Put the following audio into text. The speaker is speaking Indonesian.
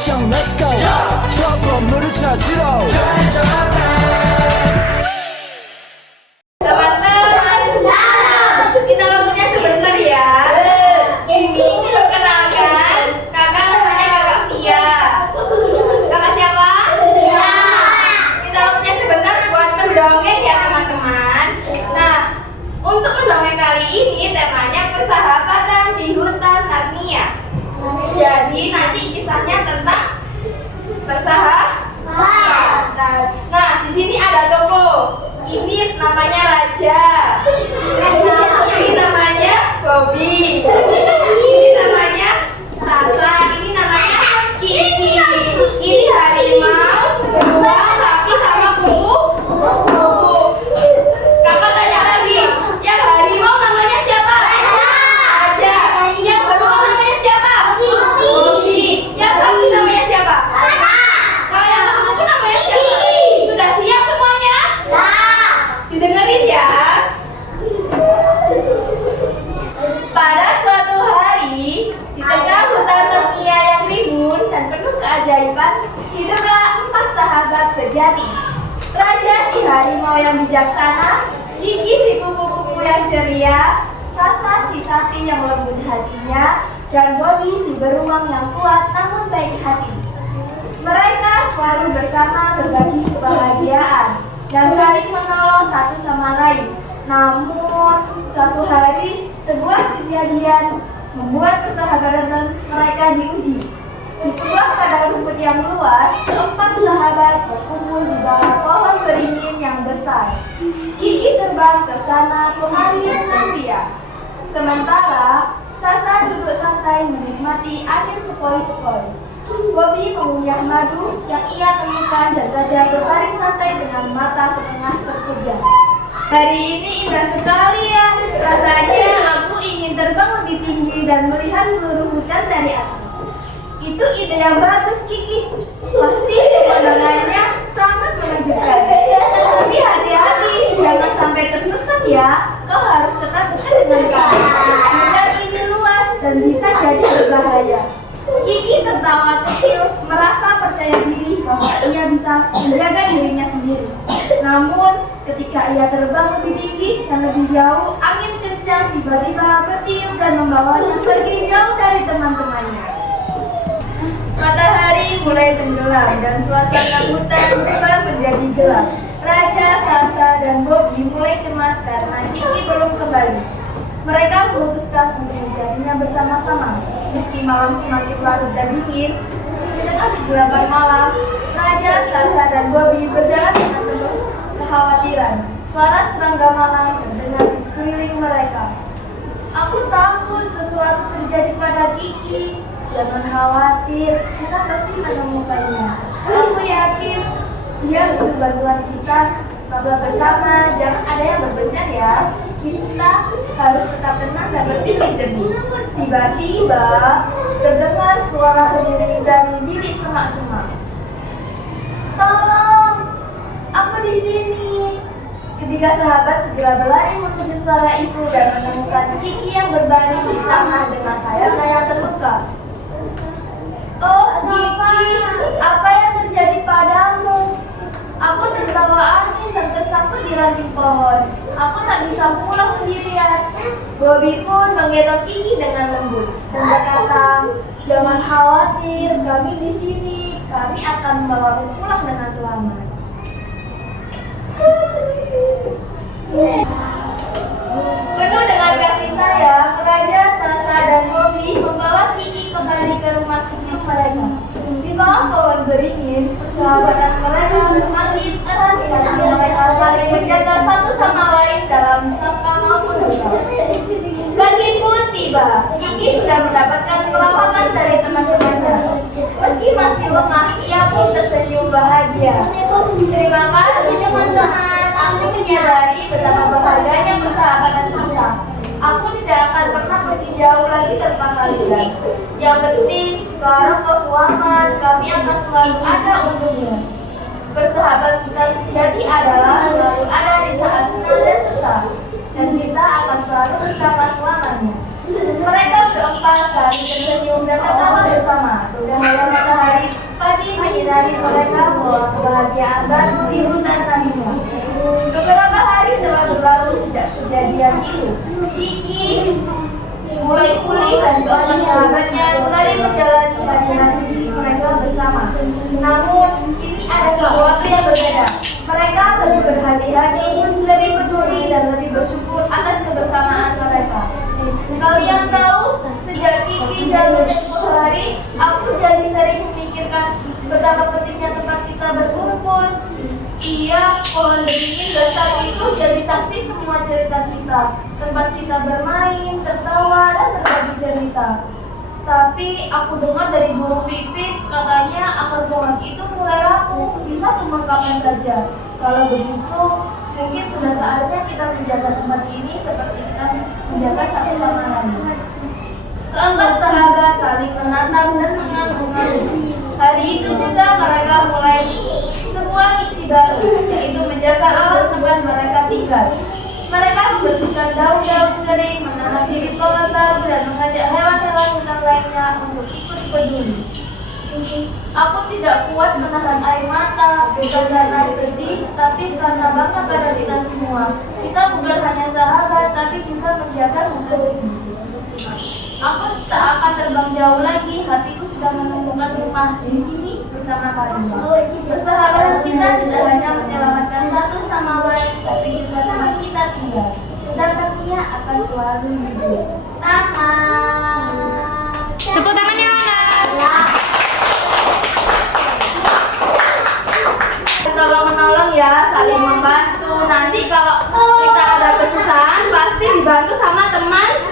액션 let's go 저 건물을 찾으러 Teman-teman, kita waktunya sebentar ya. Ini perkenalkan, kakak namanya kakak Via. Kakak siapa? Via. Kita waktunya sebentar buat mendongeng ya teman-teman. Nah, untuk mendongeng kali ini temanya persahabatan di hutan Narnia. Jadi nanti kisahnya tentang persahabatan. Nah, di sini ada toko. Ini namanya Raja. Ini namanya Bobby. Ini namanya Sasa. Ini namanya Kiki. Ini harimau, beruang, sapi sama kuku. Kakak tanya lagi. Yang harimau namanya siapa? Raja. Yang beruang namanya siapa? Bobby. Yang sapi namanya siapa? Kalau yang kuku namanya siapa? Sudah siap semuanya? Didengerin ya. Pada suatu hari, di tengah hutan Narnia yang rimbun dan penuh keajaiban, hiduplah 4 sahabat sejati. Raja si harimau yang bijaksana, Kiki si kupu-kupu yang ceria, Sasa si sapi yang lembut hatinya, dan Bobby si beruang yang kuat namun baik hati. Mereka selalu bersama berbagi kebahagiaan dan saling menolong satu sama lain. Namun, suatu hari, sebuah kejadian membuat persahabatan mereka diuji. Di sebuah padang rumput yang luas, 4 sahabat berkumpul di bawah pohon beringin yang besar. Kiki terbang ke sana kemari dengan ria. Sementara, Sasa duduk santai menikmati angin sepoi-sepoi. Bobby mengunyah madu yang ia temukan dan Raja berbaring santai dengan mata setengah terpejam. Hari ini indah sekali ya. Rasanya aku ingin terbang lebih tinggi dan melihat seluruh hutan dari atas. Itu ide yang bagus, Kiki. Pasti pemandangannya sangat mengejutkan. Tapi hati-hati, jangan sampai tersesat ya. Kau harus tetap dekat dengan kami. Hutan ini luas dan bisa jadi berbahaya. Kiki tertawa kecil, merasa percaya diri bahwa ia bisa menjaga dirinya sendiri. Namun, ketika ia terbang lebih tinggi dan lebih jauh, angin kencang tiba-tiba bertiup dan membawanya pergi jauh dari teman-temannya. Matahari mulai tenggelam dan suasana hutan berubah menjadi gelap. Raja, Sasa, dan Bobby mulai cemas karena Kiki belum kembali. Mereka memutuskan untuk mencarinya bersama-sama. Meski malam semakin larut dan dingin, di tengah kegelapan malam, Raja, Sasa, dan Bobby berjalan dengan penuh kekhawatiran. Suara serangga malam terdengar di sekeliling mereka. Aku takut sesuatu terjadi pada Kiki. Jangan khawatir, kita pasti menemukannya. Aku yakin dia butuh bantuan kita. Tetaplah bersama, jangan ada yang berbencar ya. Kita harus tetap tenang dan berpikir jernih. Tiba-tiba terdengar suara berdiri dari bilik semak-semak. Tolong, aku di sini. Ketiga sahabat segera berlari menuju suara itu dan menemukan Kiki yang berbaring di tanah dengan sayapnya yang terluka. Oh, Kiki, apa yang terjadi padamu? Aku terbawa angin dan tersangkut di ranting pohon. Aku tak bisa pulang sendirian. Bobby pun menggendong Kiki dengan lembut dan berkata, jangan khawatir, kami di sini. Kami akan membawamu pulang dengan selamat. Penuh dengan kasih sayang, Raja, Sasa, dan Bobby membawa Kiki kembali ke rumah kecil mereka. Di bawah pohon beringin, persahabatan mereka semakin erat karena mereka saling menjaga satu sama lain dalam suka maupun duka. Pagi pun tiba, Kiki sudah mendapatkan perawatan dari teman-temannya. Meski masih lemah, ia pun tersenyum bahagia. Terima kasih teman-teman, aku menyadari betapa berharganya persahabatan kita. Aku tidak akan pernah pergi jauh lagi tanpa kalian. Yang penting sekarang kau selamat, kami akan selalu ada untukmu. Persahabatan kita sejati adalah selalu ada di saat senang dan susah, dan kita akan selalu bersama selamanya. Mereka berempat saling tersenyum dan tertawa bersama. Cahaya matahari menyinari mereka bahwa kebahagiaan baru di hutan tadinya. Beberapa hari setelah berlalu sejak kejadian itu, Shiki mulai pulih dan keempat sahabatnya kembali menjalani hari-hari mereka bersama. Namun, kini ada sesuatu yang berbeda. Mereka lebih berhati-hati, lebih peduli, dan lebih bersyukur atas kebersamaan mereka. Kalian tahu, sejak Kiki jauh tempoh hari, aku jadi sering memikirkan betapa pentingnya tempat kita berkumpul. Iya, pohon beringin besar itu jadi saksi semua cerita kita. Tempat kita bermain, tertawa, dan berbagi cerita. Tapi aku dengar dari guru Pipit, katanya akar pohon itu mulai rapuh, bisa tumbuh kapan saja. Kalau begitu, mungkin sudah saatnya kita menjaga tempat ini seperti kita menjaga satu sama lain. Keempat sahabat saling menatap dan mengangguk-angguk. Hari itu juga mereka mulai sebuah misi baru, yaitu menjaga alam tempat mereka tinggal. Mereka membersihkan daun-daun kering, menanam bibit pohon baru, dan mengajak hewan-hewan hutan lainnya untuk ikut peduli. Aku tidak kuat menahan air mata, bukan karena sedih, tapi karena bangga pada kita semua. Kita bukan hanya sahabat, tapi juga menjaga hutan ini. Aku tak akan terbang jauh lagi, hatiku sudah menemukan rumah di sini bersama kalian. Persahabatan kita tidak hanya menyelamatkan satu sama lain, tapi juga tempat kita tinggal. Dan dunia akan selalu hidup. Tamat. Tepuk tangannya mana? Tolong menolong ya, saling membantu. Nanti kalau kita ada kesusahan pasti dibantu sama teman